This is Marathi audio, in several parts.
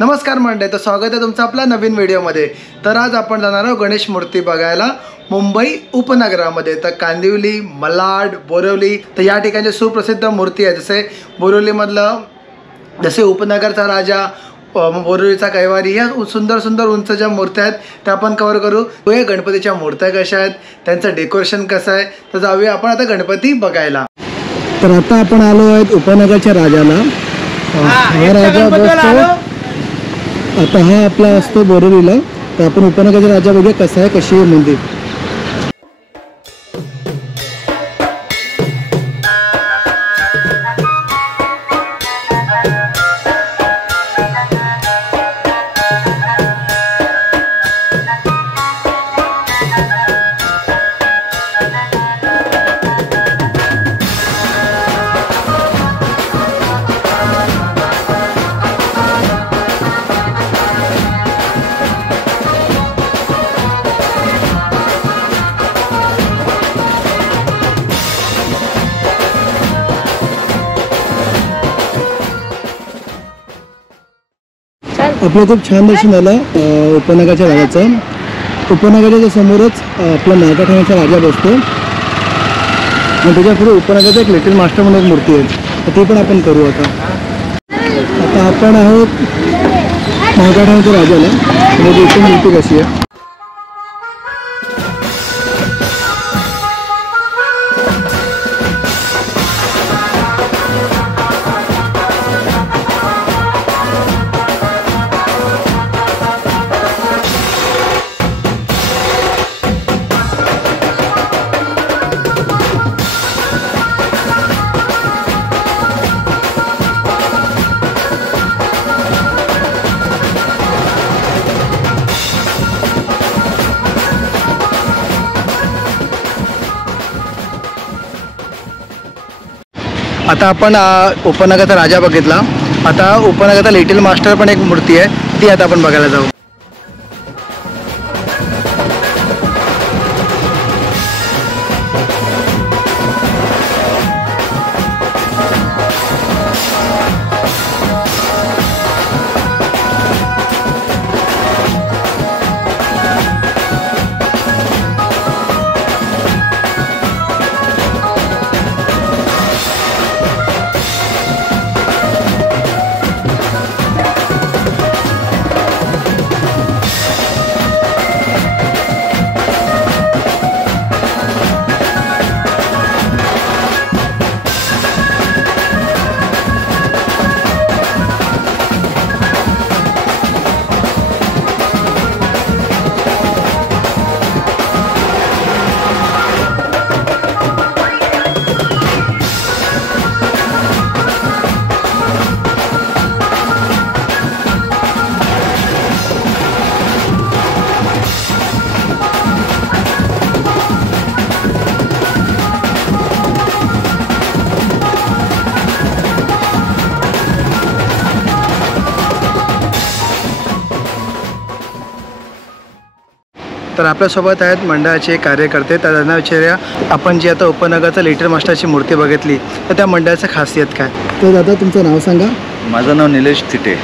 नमस्कार मंडळी, तर स्वागत आहे तुमचं आपल्या नवीन व्हिडिओमध्ये। तर आज आपण जाणार आहोत गणेश मूर्ती बघायला मुंबई उपनगरामध्ये। तर कांदिवली, मालाड, बोरिवली तर या ठिकाणचे सुप्रसिद्ध मूर्ती आहेत। जसे बोरिवलीमधलं जसे उपनगरचा राजा, बोरिवलीचा कैवारी, या सुंदर सुंदर उंच ज्या मूर्त्या आहेत त्या आपण कव्हर करू। या गणपतीच्या मूर्त्या कशा आहेत, त्यांचं डेकोरेशन कसं आहे, तर जाऊया आपण आता गणपती बघायला। तर आता आपण आलो आहेत उपनगरच्या राजाला। हा राजा बसतो आता, हा आपला असतो बोरिवलीला। तर आपण उपनगरचा राजा बघूया कसा आहे, कशी आहे मंदिर। आपलं खूप छान दर्शन झालं उपनगरच्या राजाचं। उपनगराच्या समोरच आपला नागाठाण्याचा राजा बसतो आणि त्याच्या पुढे उपनगराचं एक लिटिल मास्टर म्हणून एक मूर्ती आहे, तर ती पण आपण करू। आता आपण आहोत नागाठाण्याच्या राजाला, म्हणजे इथे मूर्ती कशी आहे। आता आपण उपनगरचा राजा बघितला। आता उपनगरचा लिटिल मास्टर पण एक मूर्ती आहे, ती आता आपण बघायला जाऊ। तर आपल्यासोबत आहेत मंडळाचे कार्यकर्ते। तर त्यांना विचारूया, आपण जी आता उपनगरचा लिटिल मास्टरची मूर्ती बघितली तर त्या मंडळाचं खासियत काय। तर दादा तुमचं नाव सांगा। माझं नाव निलेश थिटे।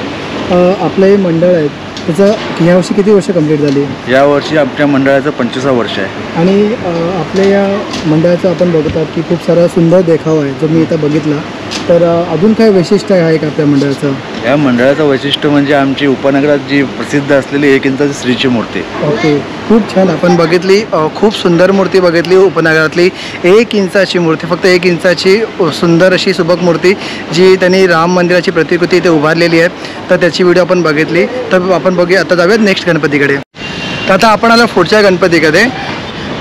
आपलं हे मंडळ आहे, त्याचं यावर्षी किती वर्ष कंप्लीट झाली। यावर्षी आमच्या मंडळाचं 25वं वर्ष आहे। आणि आपल्या या मंडळाचं आपण बघतात की खूप सारा सुंदर देखावा आहे जो मी इथं बघितला। तर अजून काय वैशिष्ट्य आहे का आपल्या मंडळाचं। या मंडळाचं वैशिष्ट्य म्हणजे आमची उपनगरात जी प्रसिद्ध असलेली 1 इंचाची श्रीची मूर्ती। ओके, खूप छान आपण बघितली, खूप सुंदर मूर्ती बघितली उपनगरातली। 1 इंचाची मूर्ती, फक्त 1 इंचाची सुंदर अशी सुबक मूर्ती जी त्यांनी राम मंदिराची प्रतिकृती इथे उभारलेली आहे। तर त्याची व्हिडिओ आपण बघितली। तर आपण बघूया, आता जाऊयात नेक्स्ट गणपतीकडे। तर आता आपण आलो पुढच्या गणपतीकडे।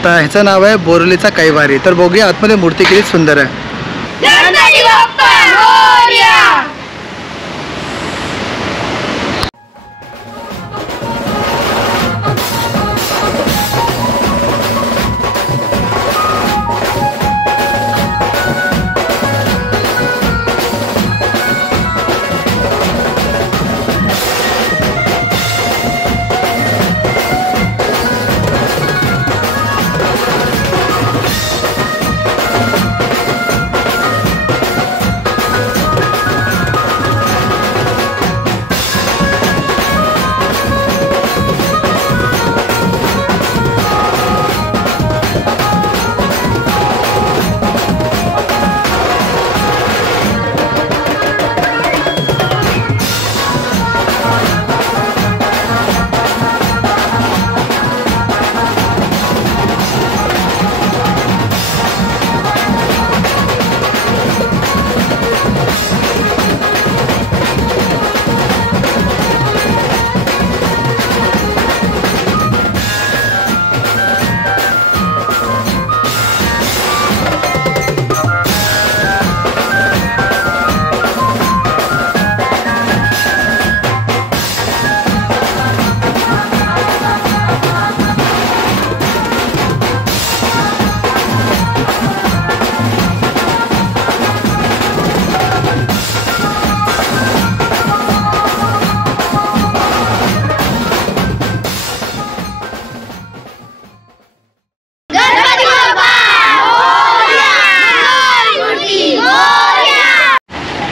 तर ह्याचं नाव आहे बोरिवलीचा कैवारी। तर बघूया आतमध्ये मूर्ती किती सुंदर आहे।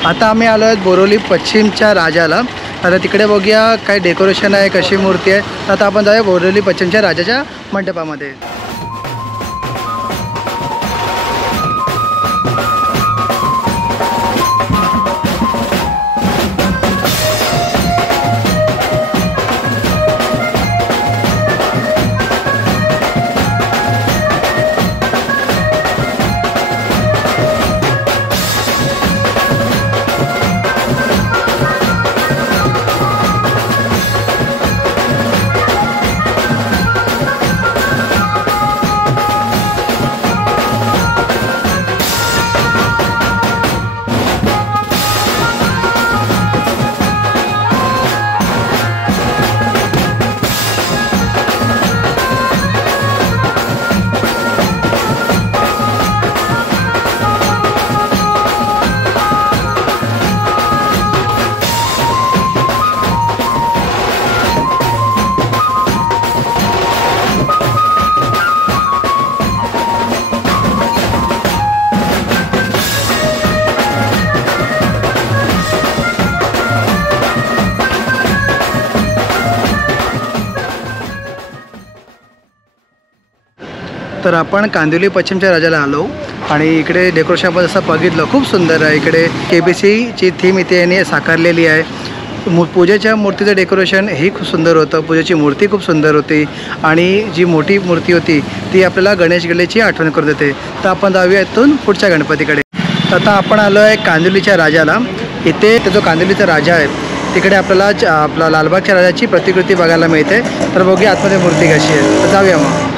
आता आम्ही आलो आहेत बोरिवली पश्चिमच्या राजाला. आता तिकडे बघूया काय डेकोरेशन आहे, कशी मूर्ती आहे. तर आता आपण जाऊया बोरिवली पश्चिमच्या राजाच्या मंडपामध्ये. तर आपण कांदिवली पश्चिमच्या राजाला आलो आणि इकडे डेकोरेशन आपण जसं बघितलं खूप सुंदर आहे. इकडे KBCची थीम इथे यांनी साकारलेली आहे. पूजेच्या मूर्तीचं डेकोरेशन ही खूप सुंदर होतं. पूजेची मूर्ती खूप सुंदर होती आणि जी मोठी मूर्ती होती ती आपल्याला गणेश गल्लीची आठवण करून देते. तर आपण जाऊया इथून पुढच्या गणपतीकडे. आता आपण आलो आहे कांदिवलीच्या राजाला. इथे जो कांदिवलीचा राजा आहे तिकडे आपल्याला आपला लालबागच्या राजाची प्रतिकृती बघायला मिळते. तर बघूया आतमध्ये मूर्ती कशी आहे. तर जाऊया मग.